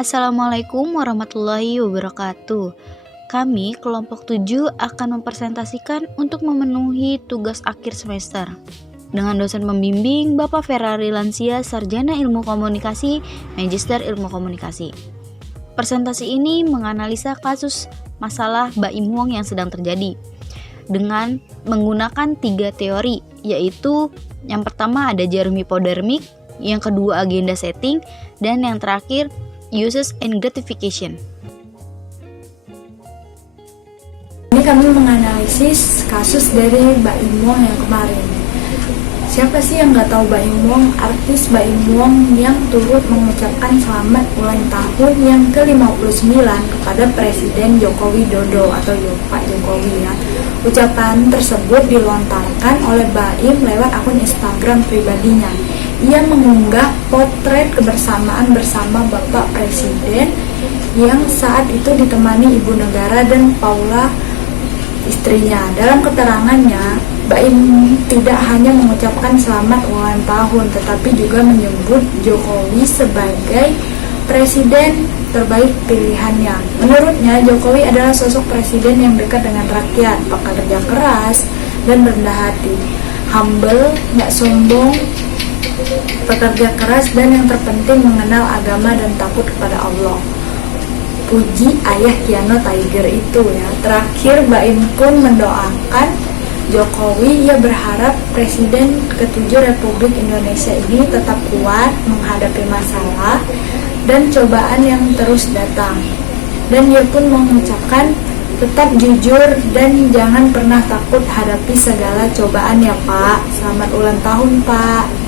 Assalamualaikum warahmatullahi wabarakatuh. Kami, kelompok 7, akan mempresentasikan untuk memenuhi tugas akhir semester. Dengan dosen pembimbing Bapak Ferrari Lansia, Sarjana Ilmu Komunikasi, Magister Ilmu Komunikasi. Presentasi ini menganalisa kasus masalah Baim Wong yang sedang terjadi dengan menggunakan 3 teori, yaitu yang pertama ada jarum hipodermik, yang kedua agenda setting, dan yang terakhir uses and gratification. Ini kami menganalisis kasus dari Baim Wong yang kemarin. Siapa sih yang nggak tahu Baim Wong? Artis Baim Wong yang turut mengucapkan selamat ulang tahun yang ke-59 kepada Presiden Joko Widodo atau Pak Jokowi ya. Ucapan tersebut dilontarkan oleh Baim lewat akun Instagram pribadinya. Ia mengunggah potret kebersamaan bersama Bapak Presiden yang saat itu ditemani Ibu Negara dan Paula istrinya. Dalam keterangannya, Baim tidak hanya mengucapkan selamat ulang tahun, tetapi juga menyebut Jokowi sebagai presiden terbaik pilihannya. Menurutnya, Jokowi adalah sosok presiden yang dekat dengan rakyat, pekerja keras, dan rendah hati. Humble, gak sombong, pekerja keras, dan yang terpenting mengenal agama dan takut kepada Allah. Puji ayah Kiano Tiger itu ya. Terakhir Baim pun mendoakan Jokowi. Ia berharap Presiden ke-7 Republik Indonesia ini tetap kuat menghadapi masalah dan cobaan yang terus datang. Dan dia pun mengucapkan tetap jujur dan jangan pernah takut hadapi segala cobaan ya Pak. Selamat ulang tahun Pak.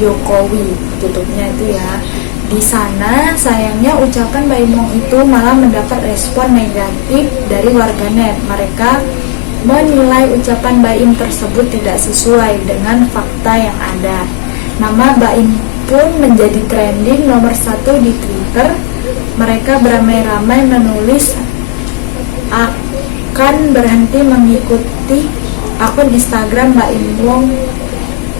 Jokowi, tutupnya itu ya. Di sana sayangnya ucapan Baim Wong itu malah mendapat respon negatif dari warganet. Mereka menilai ucapan Baim tersebut tidak sesuai dengan fakta yang ada. Nama Baim pun menjadi trending nomor 1 di Twitter. Mereka beramai-ramai menulis akan berhenti mengikuti akun Instagram Baim Wong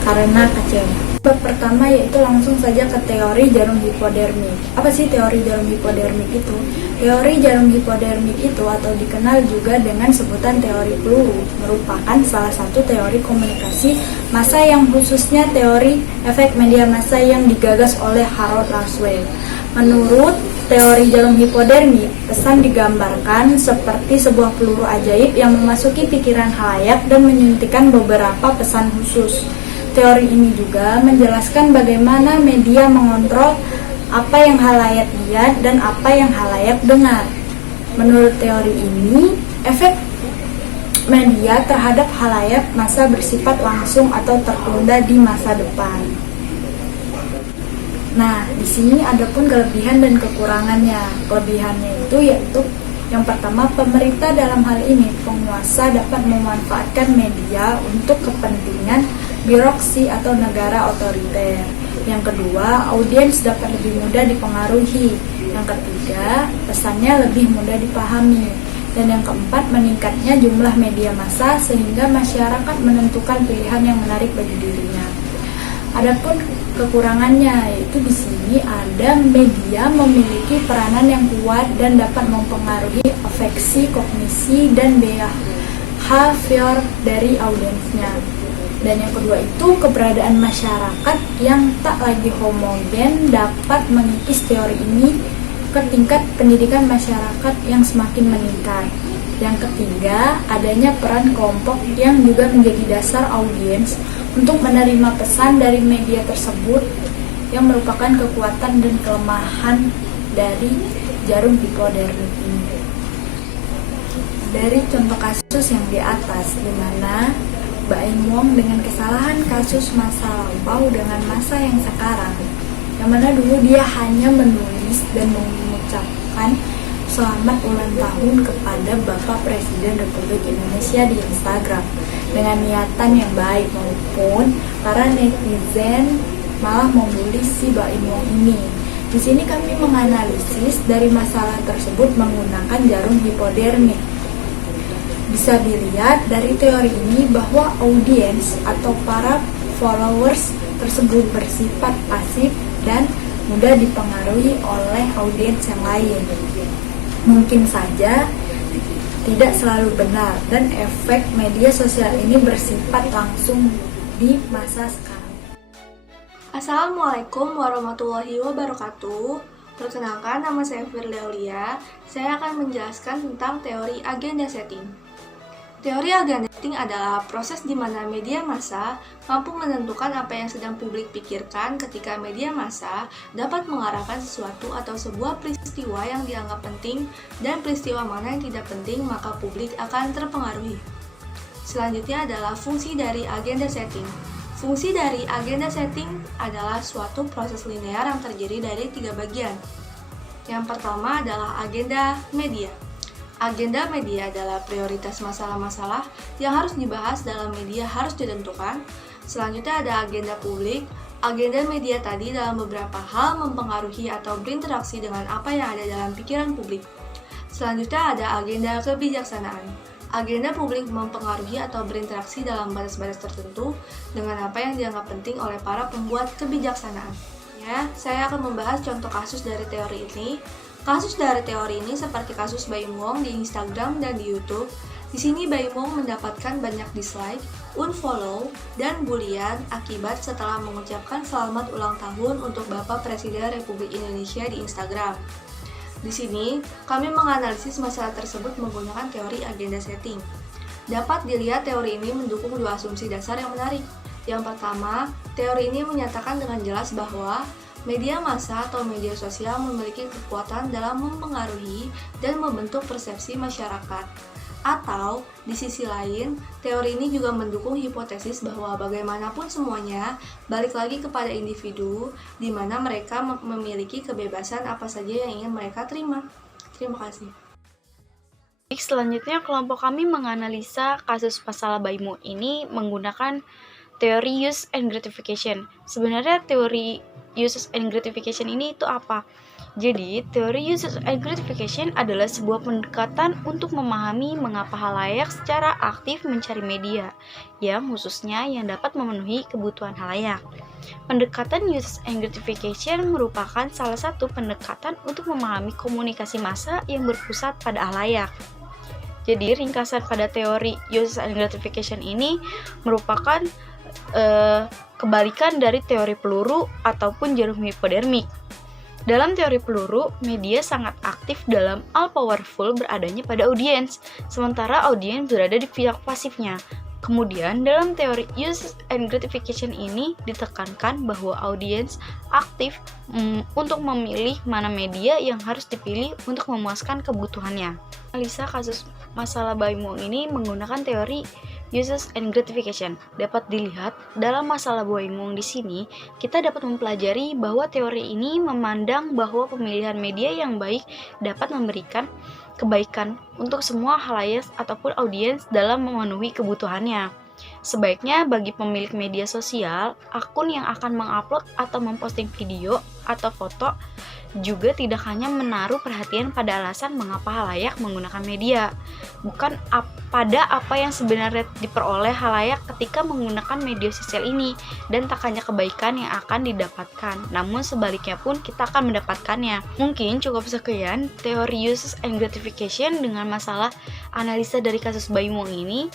karena kecewa. Bab pertama yaitu langsung saja ke teori jarum hipodermik. Apa sih teori jarum hipodermik itu? Teori jarum hipodermik itu atau dikenal juga dengan sebutan teori peluru merupakan salah satu teori komunikasi massa yang khususnya teori efek media massa yang digagas oleh Harold Laswell. Menurut teori jarum hipodermik, pesan digambarkan seperti sebuah peluru ajaib yang memasuki pikiran khalayak dan menyuntikkan beberapa pesan khusus. Teori ini juga menjelaskan bagaimana media mengontrol apa yang khalayak lihat dan apa yang khalayak dengar. Menurut teori ini, efek media terhadap khalayak masa bersifat langsung atau tertunda di masa depan. Nah, di sini ada pun kelebihan dan kekurangannya. Kelebihannya itu yaitu yang pertama, pemerintah dalam hal ini penguasa dapat memanfaatkan media untuk kepentingan birokrasi atau negara otoriter. Yang kedua, audiens dapat lebih mudah dipengaruhi. Yang ketiga, pesannya lebih mudah dipahami. Dan yang keempat, meningkatnya jumlah media massa sehingga masyarakat menentukan pilihan yang menarik bagi dirinya. Adapun kekurangannya yaitu di sini ada media memiliki peranan yang kuat dan dapat mempengaruhi afeksi, kognisi, dan behavior dari audiensnya. Dan yang kedua itu keberadaan masyarakat yang tak lagi homogen dapat mengikis teori ini ke tingkat pendidikan masyarakat yang semakin meningkat. Yang ketiga, adanya peran kelompok yang juga menjadi dasar audiens untuk menerima pesan dari media tersebut yang merupakan kekuatan dan kelemahan dari jarum hipodermik ini. Dari contoh kasus yang di atas, di mana Baim Wong dengan kesalahan kasus masa lampau dengan masa yang sekarang, yang mana dulu dia hanya menulis dan mengucapkan selamat ulang tahun kepada Bapak Presiden Republik Indonesia di Instagram dengan niatan yang baik, maupun para netizen malah membuli si Baim Wong ini. Di sini kami menganalisis dari masalah tersebut menggunakan jarum hipodermik. Bisa dilihat dari teori ini bahwa audiens atau para followers tersebut bersifat pasif dan mudah dipengaruhi oleh audiens yang lain. Mungkin saja tidak selalu benar dan efek media sosial ini bersifat langsung di masa sekarang. Assalamualaikum warahmatullahi wabarakatuh. Perkenalkan, nama saya Firly Aulia. Saya akan menjelaskan tentang teori agenda setting. Teori agenda setting adalah proses di mana media massa mampu menentukan apa yang sedang publik pikirkan ketika media massa dapat mengarahkan sesuatu atau sebuah peristiwa yang dianggap penting dan peristiwa mana yang tidak penting, maka publik akan terpengaruhi. Selanjutnya adalah fungsi dari agenda setting. Fungsi dari agenda setting adalah suatu proses linear yang terdiri dari 3 bagian. Yang pertama adalah agenda media. Agenda media adalah prioritas masalah-masalah yang harus dibahas dalam media harus ditentukan. Selanjutnya ada agenda publik. Agenda media tadi dalam beberapa hal mempengaruhi atau berinteraksi dengan apa yang ada dalam pikiran publik. Selanjutnya ada agenda kebijaksanaan. Agenda publik mempengaruhi atau berinteraksi dalam batas-batas tertentu dengan apa yang dianggap penting oleh para pembuat kebijaksanaan. Ya, saya akan membahas contoh kasus dari teori ini. Kasus dari teori ini seperti kasus Baim Wong di Instagram dan di YouTube. Di sini Baim Wong mendapatkan banyak dislike, unfollow, dan bulian akibat setelah mengucapkan selamat ulang tahun untuk Bapak Presiden Republik Indonesia di Instagram. Di sini, kami menganalisis masalah tersebut menggunakan teori agenda setting. Dapat dilihat teori ini mendukung 2 asumsi dasar yang menarik. Yang pertama, teori ini menyatakan dengan jelas bahwa media massa atau media sosial memiliki kekuatan dalam mempengaruhi dan membentuk persepsi masyarakat. Atau, di sisi lain, teori ini juga mendukung hipotesis bahwa bagaimanapun semuanya balik lagi kepada individu, di mana mereka memiliki kebebasan apa saja yang ingin mereka terima. Terima kasih. Selanjutnya, kelompok kami menganalisa kasus masalah Baim Wong ini menggunakan teori use and gratification. Sebenarnya teori use and gratification ini itu apa? Jadi, teori use and gratification adalah sebuah pendekatan untuk memahami mengapa halayak secara aktif mencari media, yang khususnya yang dapat memenuhi kebutuhan halayak. Pendekatan use and gratification merupakan salah satu pendekatan untuk memahami komunikasi massa yang berpusat pada halayak. Jadi, ringkasan pada teori use and gratification ini merupakan kebalikan dari teori peluru ataupun jarum hipodermik. Dalam teori peluru, media sangat aktif dalam all powerful beradanya pada audiens, sementara audiens berada di pihak pasifnya. Kemudian, dalam teori use and gratification ini ditekankan bahwa audiens aktif untuk memilih mana media yang harus dipilih untuk memuaskan kebutuhannya. Analisa kasus masalah Baim Wong ini menggunakan teori uses and gratification. Dapat dilihat dalam masalah Baim Wong di sini, kita dapat mempelajari bahwa teori ini memandang bahwa pemilihan media yang baik dapat memberikan kebaikan untuk semua halayak ataupun audiens dalam memenuhi kebutuhannya. Sebaiknya bagi pemilik media sosial, akun yang akan mengupload atau memposting video atau foto juga tidak hanya menaruh perhatian pada alasan mengapa halayak menggunakan media, bukan pada apa yang sebenarnya diperoleh halayak ketika menggunakan media sosial ini, dan tak hanya kebaikan yang akan didapatkan, namun sebaliknya pun kita akan mendapatkannya. Mungkin cukup sekian teori uses and gratification dengan masalah analisa dari kasus Baim Wong ini.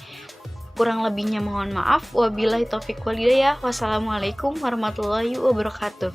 Kurang lebihnya mohon maaf. Wabillahi taufiq wal hidayah. Wassalamualaikum warahmatullahi wabarakatuh.